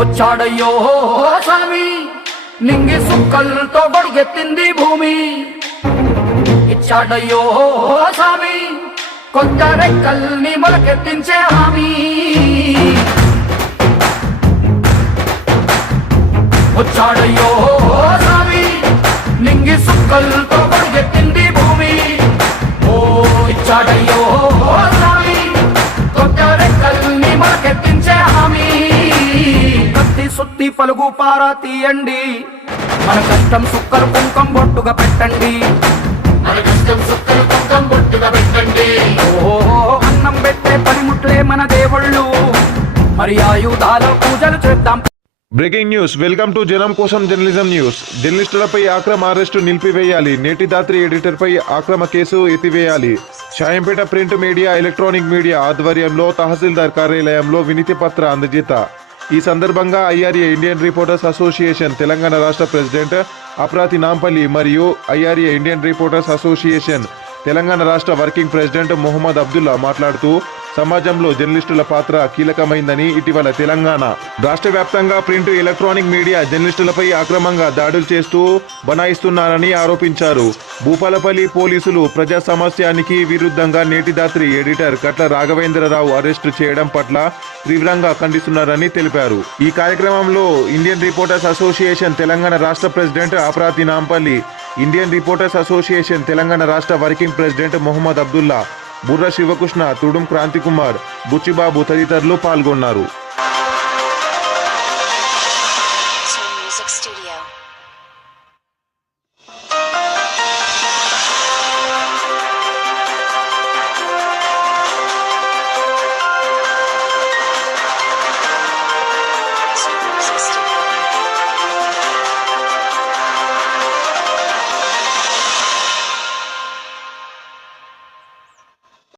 వచ్చాడయ్యో స్వామి నింగి సుక్కలతో బడిగెత్తింది భూమి. ఇచ్చాడయ్యో స్వామి కొత్త రెక్కల్ని మొలకెత్తించే హామీ. వచ్చాడయ్యో స్వామి నింగి సుక్కలతో బడిగెత్తింది భూమి. ఓ ఇచ్చాడయ్యో సుత్తి పలుగు పారా తీయండి. మన కష్టం సుక్కలు కుంకం బొట్టుగా పెట్టండి. మన కష్టం సుక్కలు కుంకం బొట్టుగా పెట్టండి. ఓహో అన్నం పెట్టే పనిముట్లే మన దేవుళ్ళు. మరి ఆయుధాల పూజలు చేద్దాం. బ్రేకింగ్ న్యూస్ వెల్కమ్ టు జనం కోసం జర్నలిజం న్యూస్. జర్నలిస్టులపై ఆక్రమ అరెస్టు నిలిపివేయాలి. నేటి దాత్రి ఎడిటర్పై ఆక్రమ case ఎత్తివేయాలి. Shayampet print media electronic media ఆధ్వర్యంలో తహసీల్దార్ కార్యాలయంలో వినతి పత్ర అందజేత. ఈ సందర్భంగా IRA Indian reporters association Telangana రాష్ట్ర ప్రెసిడెంట్ అప్రాతి నాంపల్లి మరియు IRA Indian reporters association Telangana రాష్ట్ర వర్కింగ్ ప్రెసిడెంట్ మొహమ్మద్ అబ్దుల్లా మాట్లాడుతూ సమాజంలో జర్నలిస్టుల పాత్ర కీలకమైందని ఇటీవల తెలంగాణ. రాష్ట్ర వ్యాప్తంగా ప్రింట్ ఎలక్ట్రానిక్ మీడియా జర్నలిస్టులపై అక్రమంగా దాడులు చేస్తూ బనాయిస్తున్నారని ఆరోపించారు. భూపాలపల్లి పోలీసులు ప్రజా సమస్యానికి విరుద్ధంగా నేటిదాత్రి ఎడిటర్ కట్ల రాఘవేంద్రరావు అరెస్టు చేయడం పట్ల తీవ్రంగా ఖండిస్తున్నారని తెలిపారు. ఈ కార్యక్రమంలో ఇండియన్ రిపోర్టర్స్ అసోసియేషన్ తెలంగాణ రాష్ట్ర president ఆపరాతి Nampally Indian reporters association Telangana రాష్ట్ర వర్కింగ్ ప్రెసిడెంట్ మొహమ్మద్ అబ్దుల్లా బుర్ర శివకృష్ణ తుడుం క్రాంతికుమార్ బుచ్చిబాబు తదితరులు పాల్గొన్నారు.